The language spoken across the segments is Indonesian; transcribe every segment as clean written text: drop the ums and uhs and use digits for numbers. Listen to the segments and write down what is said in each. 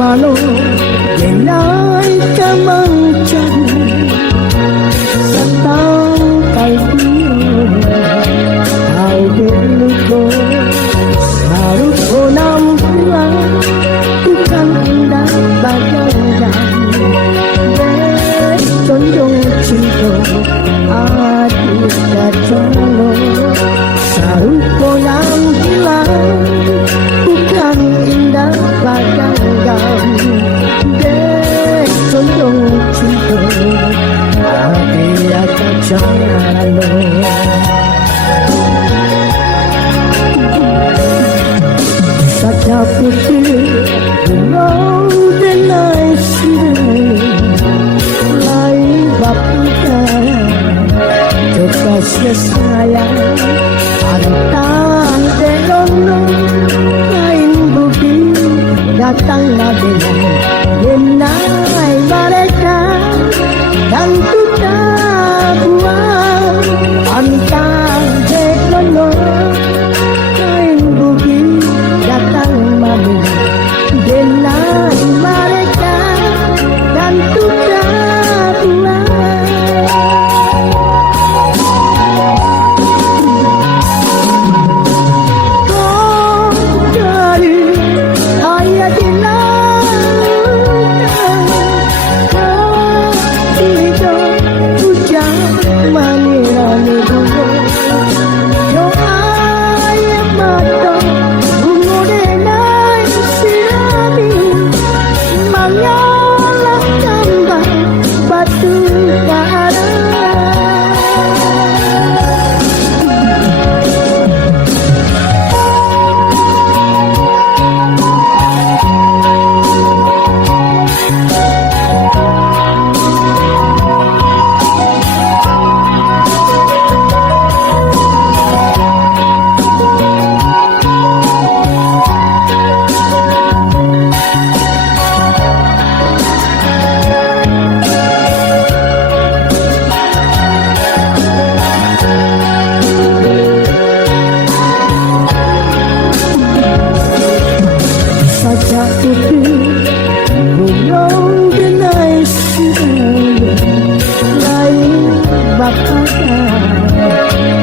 Malu denai kemencari setangkai biru kau berluka sarut penampilan bukan indah badannya berconjong cinta hati kacau sarut penampilan bukan indah badannya berconjong cinta hati kacau saja putih pulau denai sirene lain bapuka kekasih sayang antan delono lain bukti datanglah denai mereka dan kita buang antan delono lain bukti datang malu denai mereka dan kita buang.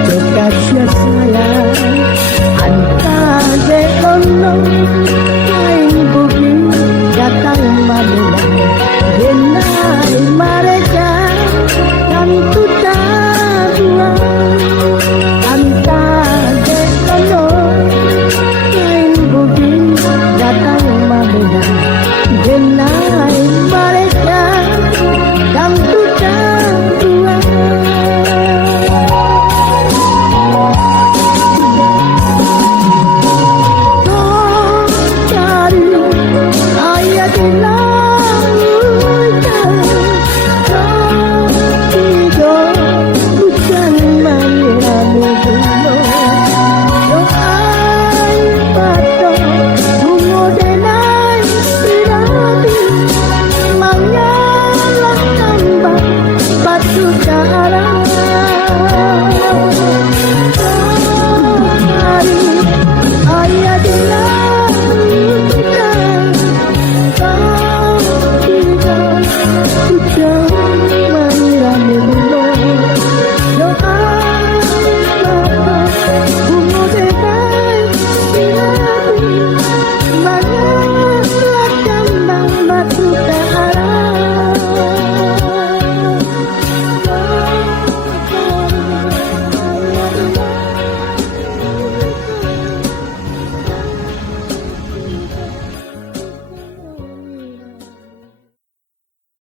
Kekasih sayang antar delono lain bukti datang malam denai mereka dan kita buang antar delono lain bukti datang malam